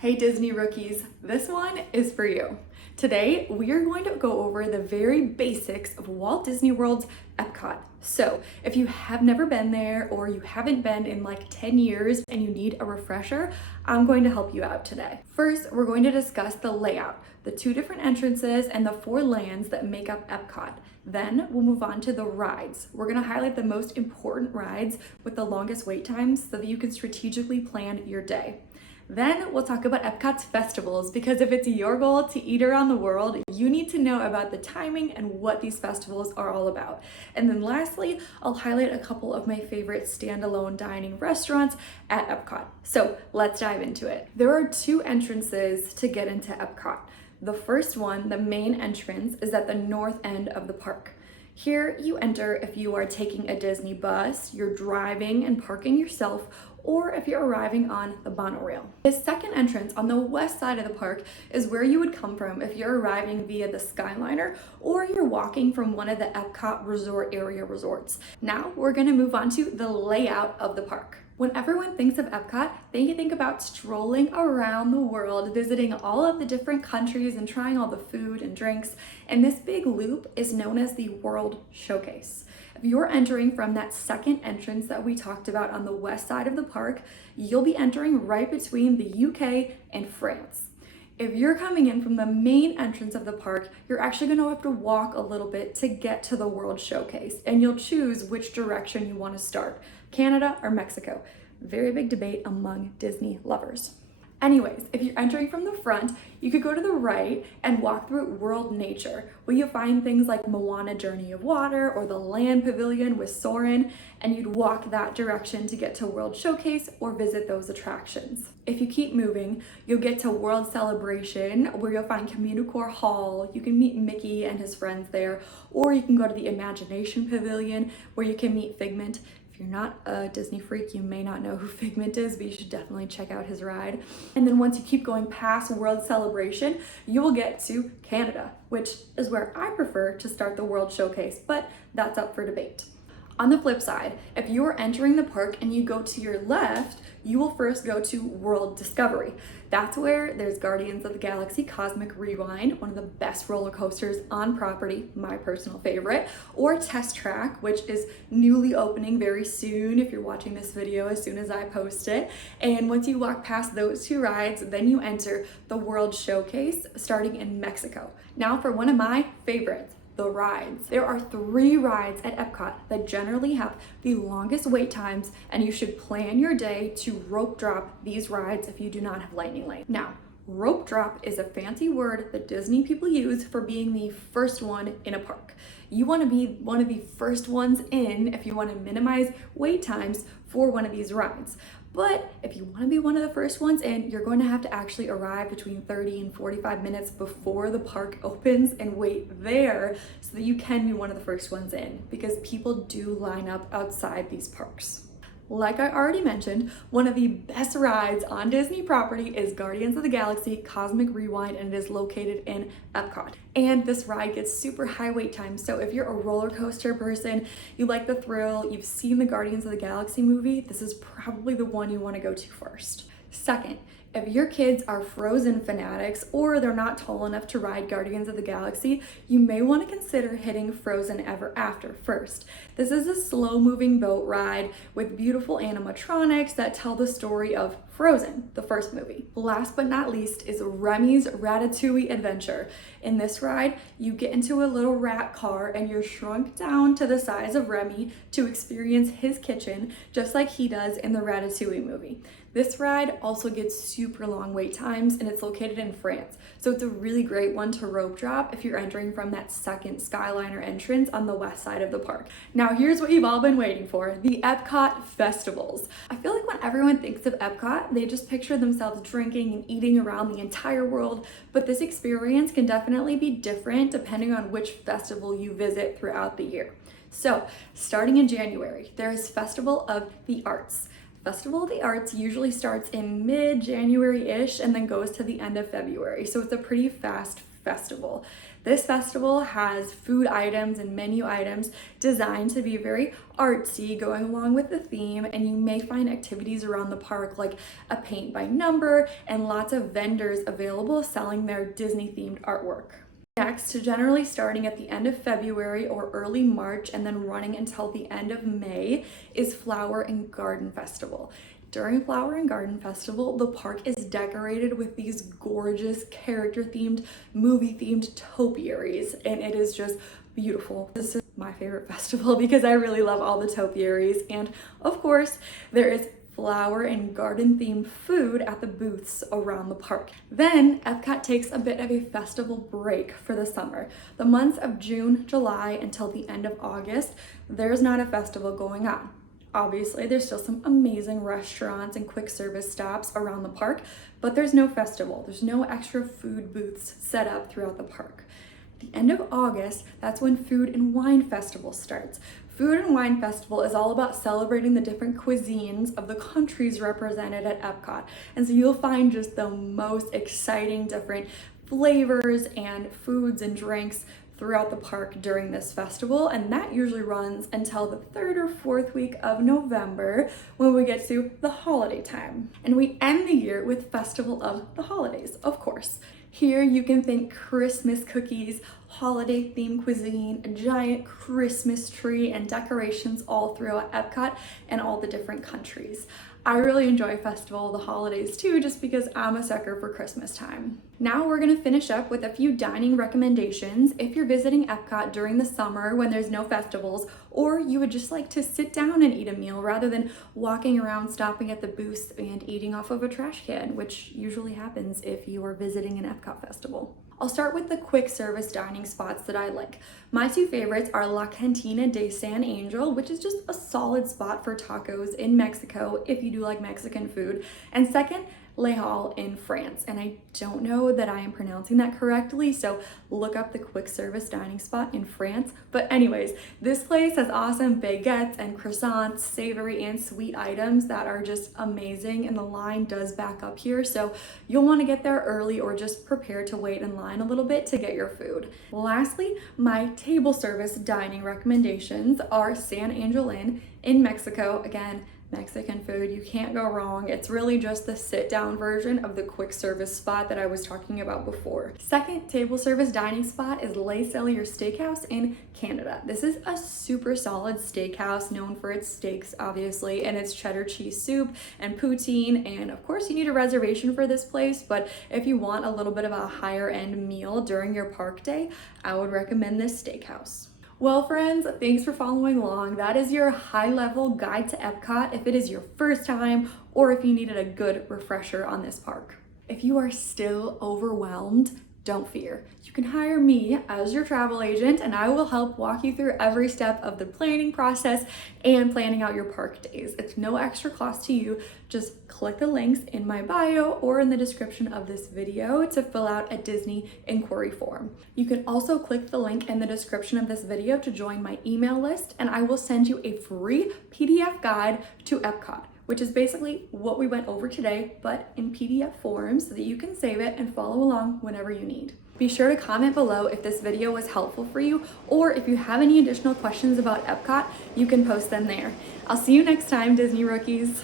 Hey Disney rookies, this one is for you. Today, we are going to go over the very basics of Walt Disney World's EPCOT. So if you have never been there or you haven't been in like 10 years and you need a refresher, I'm going to help you out today. First, we're going to discuss the layout, the two different entrances and the four lands that make up EPCOT. Then we'll move on to the rides. We're going to highlight the most important rides with the longest wait times so that you can strategically plan your day. Then we'll talk about EPCOT's festivals, because if it's your goal to eat around the world, you need to know about the timing and what these festivals are all about. And then lastly, I'll highlight a couple of my favorite standalone dining restaurants at EPCOT. So let's dive into it. There are two entrances to get into EPCOT. The first one, the main entrance, is at the north end of the park. Here you enter if you are taking a Disney bus, you're driving and parking yourself, or if you're arriving on the monorail. The second entrance on the west side of the park is where you would come from if you're arriving via the Skyliner or you're walking from one of the EPCOT resort area resorts. Now we're gonna move on to the layout of the park. When everyone thinks of EPCOT, they think about strolling around the world, visiting all of the different countries and trying all the food and drinks. And this big loop is known as the World Showcase. If you're entering from that second entrance that we talked about on the west side of the park, you'll be entering right between the UK and France. If you're coming in from the main entrance of the park, you're actually going to have to walk a little bit to get to the World Showcase, and you'll choose which direction you want to start, Canada or Mexico. Very big debate among Disney lovers. Anyways, if you're entering from the front, you could go to the right and walk through World Nature, where you'll find things like Moana Journey of Water or the Land Pavilion with Soarin', and you'd walk that direction to get to World Showcase or visit those attractions. If you keep moving, you'll get to World Celebration, where you'll find Communicore Hall. You can meet Mickey and his friends there, or you can go to the Imagination Pavilion, where you can meet Figment. If you're not a Disney freak, you may not know who Figment is, but you should definitely check out his ride. And then once you keep going past World Celebration, you will get to Canada, which is where I prefer to start the World Showcase, but that's up for debate. On the flip side, if you are entering the park and you go to your left, you will first go to World Discovery. That's where there's Guardians of the Galaxy Cosmic Rewind, one of the best roller coasters on property, my personal favorite, or Test Track, which is newly opening very soon if you're watching this video as soon as I post it. And once you walk past those two rides, then you enter the World Showcase starting in Mexico. Now for one of my favorites, the rides. There are 3 rides at EPCOT that generally have the longest wait times, and you should plan your day to rope drop these rides if you do not have lightning lane. Now, rope drop is a fancy word that Disney people use for being the first one in a park. You want to be one of the first ones in if you want to minimize wait times for one of these rides. But if you want to be one of the first ones in, you're going to have to actually arrive between 30 and 45 minutes before the park opens and wait there so that you can be one of the first ones in, because people do line up outside these parks. Like I already mentioned, one of the best rides on Disney property is Guardians of the Galaxy Cosmic Rewind, and it is located in EPCOT. And this ride gets super high wait times, so if you're a roller coaster person, you like the thrill, you've seen the Guardians of the Galaxy movie, this is probably the one you want to go to first. Second, if your kids are Frozen fanatics or they're not tall enough to ride Guardians of the Galaxy, you may want to consider hitting Frozen Ever After first. This is a slow-moving boat ride with beautiful animatronics that tell the story of Frozen, the first movie. Last but not least is Remy's Ratatouille Adventure. In this ride, you get into a little rat car and you're shrunk down to the size of Remy to experience his kitchen, just like he does in the Ratatouille movie. This ride also gets super long wait times, and it's located in France. So it's a really great one to rope drop if you're entering from that second Skyliner entrance on the west side of the park. Now here's what you've all been waiting for, the EPCOT festivals. I feel like when everyone thinks of EPCOT, they just picture themselves drinking and eating around the entire world, but this experience can definitely be different depending on which festival you visit throughout the year. So starting in January, there is Festival of the Arts. Festival of the Arts usually starts in mid-January-ish and then goes to the end of February. So it's a pretty fast festival. This festival has food items and menu items designed to be very artsy, going along with the theme, and you may find activities around the park like a paint by number and lots of vendors available selling their Disney themed artwork. Next, generally starting at the end of February or early March and then running until the end of May, is Flower and Garden Festival. During Flower and Garden Festival, the park is decorated with these gorgeous character-themed, movie-themed topiaries, and it is just beautiful. This is my favorite festival because I really love all the topiaries, and of course, there is flower and garden themed food at the booths around the park. Then EPCOT takes a bit of a festival break for the summer. The months of June, July until the end of August, there's not a festival going on. Obviously, there's still some amazing restaurants and quick service stops around the park, but there's no festival. There's no extra food booths set up throughout the park. At the end of August, that's when Food and Wine Festival starts. Food and Wine Festival is all about celebrating the different cuisines of the countries represented at EPCOT. And so you'll find just the most exciting different flavors and foods and drinks throughout the park during this festival, and that usually runs until the 3rd or 4th week of November when we get to the holiday time. And we end the year with Festival of the Holidays, of course. Here you can think Christmas cookies, holiday themed cuisine, a giant Christmas tree, and decorations all throughout EPCOT and all the different countries. I really enjoy Festival of the Holidays too, just because I'm a sucker for Christmas time. Now we're gonna finish up with a few dining recommendations if you're visiting EPCOT during the summer when there's no festivals, or you would just like to sit down and eat a meal rather than walking around stopping at the booths and eating off of a trash can, which usually happens if you are visiting an EPCOT festival. I'll start with the quick service dining spots that I like. My two favorites are La Cantina de San Angel, which is just a solid spot for tacos in Mexico if you do like Mexican food, and second, Le Hall in France. And I don't know that I am pronouncing that correctly, so look up the quick service dining spot in France. But anyways, this place has awesome baguettes and croissants, savory and sweet items that are just amazing, and the line does back up here, so you'll want to get there early or just prepare to wait in line a little bit to get your food. Lastly, my table service dining recommendations are San Angel Inn in Mexico. Again, Mexican food, you can't go wrong. It's really just the sit down version of the quick service spot that I was talking about before. Second table service dining spot is Le Cellier Steakhouse in Canada. This is a super solid steakhouse known for its steaks, obviously, and its cheddar cheese soup and poutine. And of course you need a reservation for this place, but if you want a little bit of a higher end meal during your park day, I would recommend this steakhouse. Well, friends, thanks for following along. That is your high-level guide to EPCOT if it is your first time or if you needed a good refresher on this park. If you are still overwhelmed, don't fear. You can hire me as your travel agent and I will help walk you through every step of the planning process and planning out your park days. It's no extra cost to you. Just click the links in my bio or in the description of this video to fill out a Disney inquiry form. You can also click the link in the description of this video to join my email list, and I will send you a free PDF guide to EPCOT, which is basically what we went over today, but in PDF form so that you can save it and follow along whenever you need. Be sure to comment below if this video was helpful for you, or if you have any additional questions about EPCOT, you can post them there. I'll see you next time, Disney rookies.